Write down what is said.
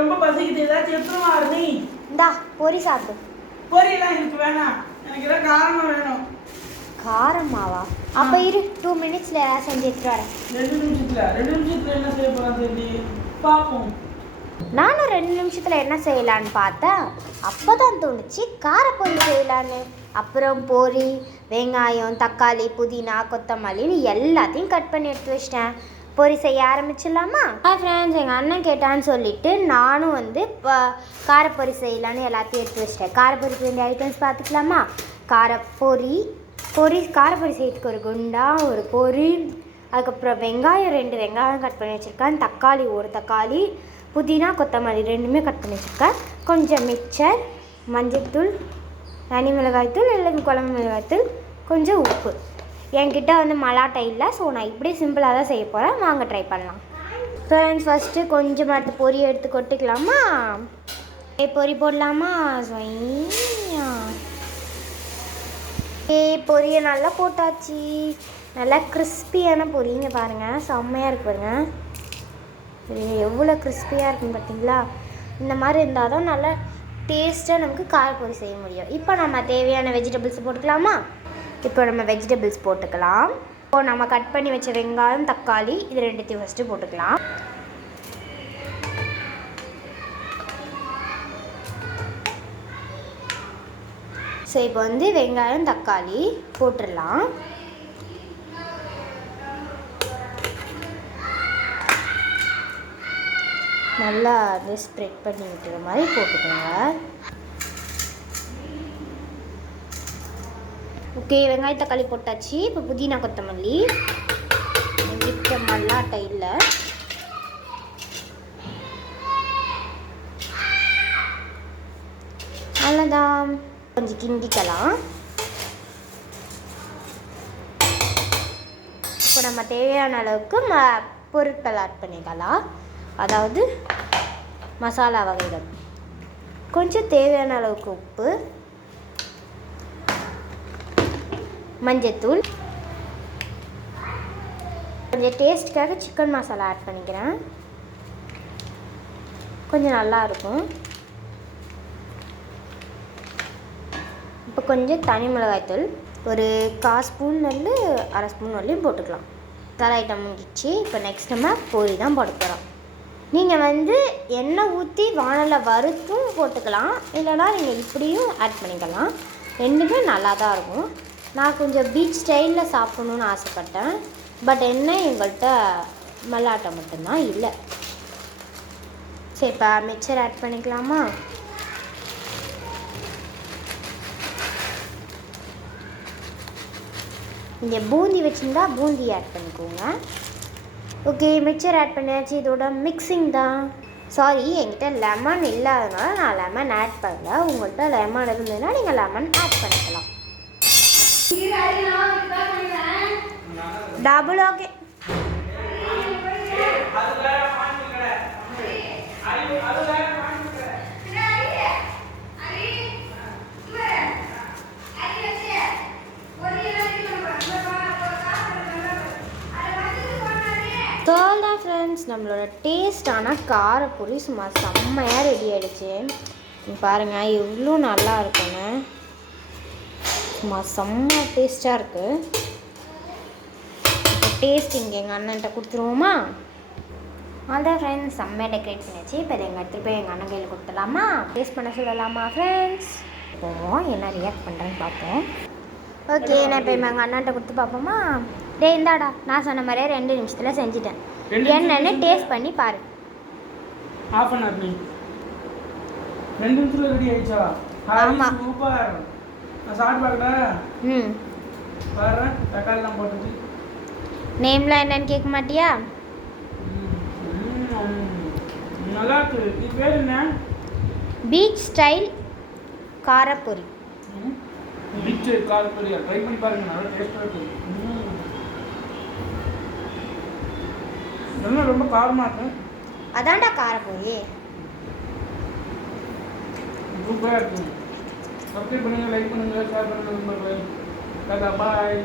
ரொம்ப பசிக்குது, ஏதாச்சும் எடுத்துமா நீ. இந்தா பொரி சாப்பிடு. பொரியெல்லாம் எனக்கு வேணாம், எனக்கு ஏதாவது காரமா வேணும். காரமாவா? அப்போ இரு 2 மினிட்ஸில் ஏதாவது செஞ்சு எடுத்துட்டு வரேன். 2 நிமிஷத்துல என்ன செய்ய போகிறான் தெரிஞ்சு பார்ப்போம். நானும் 2 நிமிஷத்தில் என்ன செய்யலான்னு பார்த்தேன். அப்போ தான் தோணுச்சு காரப்பொரி செய்யலான்னு. அப்புறம் பொரி, வெங்காயம், தக்காளி, புதினா, கொத்தமல்லின்னு எல்லாத்தையும் கட் பண்ணி எடுத்து வச்சிட்டேன். பொரி செய்ய ஆரம்பிச்சிடலாமா? ஃப்ரெண்ட்ஸ், எங்கள் அண்ணன் கேட்டான்னு சொல்லிட்டு நானும் வந்து காரப்பொரி செய்யலான்னு எல்லாத்தையும் எடுத்து வச்சிட்டேன். காரப்பொரிக்கு வேண்டிய ஐட்டம்ஸ் பார்த்துக்கலாமா? காரப்பொரி காரப்பொரி செய்யறதுக்கு ஒரு குண்டா, ஒரு பொரி, அதுக்கப்புறம் வெங்காயம் 2 வெங்காயம் கட் பண்ணி வச்சுருக்கேன், தக்காளி 1 தக்காளி, புதினா, கொத்தமல்லி 2மே கட் பண்ணி வச்சுருக்கேன், கொஞ்சம் மிக்சர், மஞ்சள்தூள், தனி மிளகாய்த்தூள் இல்லை குழம்பு மிளகாய்த்தூள், கொஞ்சம் உப்பு. என்கிட்ட வந்து மலாட்டை இல்லை, ஸோ நான் இப்படி சிம்பிளாக தான் செய்ய போகிறேன். வாங்க ட்ரை பண்ணலாம். ஃப்ரெண்ட்ஸ், ஃபஸ்ட்டு கொஞ்சம் எடுத்து பொரி எடுத்து கொட்டிக்கலாமா? பொரி போடலாமா? பொரியை நல்லா போட்டாச்சு. நல்லா கிறிஸ்பியான பொரிங்க பாருங்கள், செம்மையாக இருக்கு பாருங்க. இது எவ்வளோ கிறிஸ்பியாக இருக்குன்னு பார்த்தீங்களா? இந்த மாதிரி இருந்தால் தான் நல்லா டேஸ்ட்டாக நமக்கு காரப்பொரி செய்ய முடியும். இப்போ நம்ம தேவையான வெஜிடபிள்ஸ் போட்டுக்கலாமா? இப்போ நம்ம வெஜிடபிள்ஸ் போட்டுக்கலாம். இப்போ நம்ம கட் பண்ணி வச்ச வெங்காயம், தக்காளி இது 2த்தையும் ஃபஸ்ட்டு போட்டுக்கலாம். ஸோ இப்போ வந்து வெங்காயம், தக்காளி போட்டுடலாம். நல்லா வந்து ஸ்ப்ரெட் பண்ணி விட்டுற மாதிரி போட்டுக்கோங்க. ஓகே, வெங்காயம் தக்காளி போட்டாச்சு. இப்போ புதினா, கொத்தமல்லி, எங்கிட்ட மல்லாட்டை இல்லை. அவ்வளோதான், கொஞ்சம் கிண்டிக்கலாம். இப்போ நம்ம தேவையான அளவுக்கு பொருட்கள் ஆட் பண்ணிக்கலாம். அதாவது மசாலா வகைகள். கொஞ்சம் தேவையான அளவுக்கு உப்பு, மஞ்சத்தூள், கொஞ்சம் டேஸ்ட்டுக்காக சிக்கன் மசாலா ஆட் பண்ணிக்கிறேன், கொஞ்சம் நல்லாயிருக்கும். இப்போ கொஞ்சம் தனி மிளகாய்த்தூள், ஒரு 1/4 ஸ்பூன் நெல், 1/2 ஸ்பூன் நெல்லையும் போட்டுக்கலாம். தலை ஐட்டம் முடிஞ்சிச்சு. இப்போ நெக்ஸ்ட் நம்ம பொரி தான் போட போகிறோம். நீங்கள் வந்து எண்ணெய் ஊற்றி வானலில் வறுத்தும் போட்டுக்கலாம், இல்லைனா நீங்கள் இப்படியும் ஆட் பண்ணிக்கலாம். ரெண்டுமே நல்லா தான் இருக்கும். நான் கொஞ்சம் பீச் ஸ்டைலில் சாப்பிட்ணுன்னு ஆசைப்பட்டேன். பட் என்ன, எங்கள்கிட்ட மல்லாட்டை மட்டும்தான் இல்லை. சரி, இப்போ மிக்சர் ஆட் பண்ணிக்கலாமா? இங்கே பூந்தி வச்சுருந்தா பூந்தி ஆட் பண்ணிக்கோங்க. ஓகே, மிக்சர் ஆட் பண்ணியாச்சு. இதோட மிக்சிங் தான். சாரி, என்கிட்ட லெமன் இல்லாதனால நான் லெமன் ஆட் பண்ணல. உங்கள்கிட்ட லெமன் இருந்ததுன்னா நீங்கள் லெமன் ஆட் பண்ணிக்கலாம். Double okay. தான் ஃப்ரெண்ட்ஸ், நம்மளோட டேஸ்டான காரப்பொரி சும்மா செம்மையாக ரெடி ஆகிடுச்சு. பாருங்கள் எவ்வளோ நல்லா இருக்குன்னு. சும்மா செம்ம டேஸ்ட்டாக இருக்குது. இப்போ டேஸ்ட் இங்கே எங்கள் அண்ணன்ட்ட கொடுத்துருவோமா? அதான் ஃப்ரெண்ட்ஸ், செம்மையாக டெக்கரேட் பண்ணியாச்சு. இப்போ இதை எங்கள் எடுத்துகிட்டு போய் எங்கள் அண்ணன் கையில் கொடுத்துடலாமா? டேஸ்ட் பண்ண சொல்லலாமா ஃப்ரெண்ட்ஸ்? போவோம், என்ன ரியாக்ட் பண்ணுறேன்னு பார்ப்போம். ஓகே, நான் இப்போ எங்கள் அண்ணன்ட்ட கொடுத்து பார்ப்போமா? டே இந்தாடா, நான் சொன்ன மாதிரியே 2 நிமிஷத்தில் செஞ்சுட்டேன். என்னன்னு டேஸ்ட் பண்ணி பாரு. ஆஃப் பண்ணு நீ. 2 நிமிஷத்துல ரெடி ஆயிச்சா? ஆமா, சூப்பர். நான் சாப்பிட்டு பார்க்கறேன். பாரு, தக்காளி எல்லாம் போட்டுச்சு. நேம்லாம் என்னன்னு கேட்க மாட்டியா? நல்லா இருக்கு. இது பேர் என்ன? பீச் ஸ்டைல் காரப்பொரி. பீச் ஸ்டைல் காரப்பொரி ட்ரை பண்ணி பாருங்க, நல்லா டேஸ்டா இருக்கு. இதெல்லாம் ரொம்ப காரமா இருக்கு. அதான்டா காரப்பொரி. சூப்பரா இருக்கு. சப்ஸ்கிரைப் பண்ணுங்க, லைக் பண்ணுங்க, ஷேர் பண்ணுங்க. பாய்.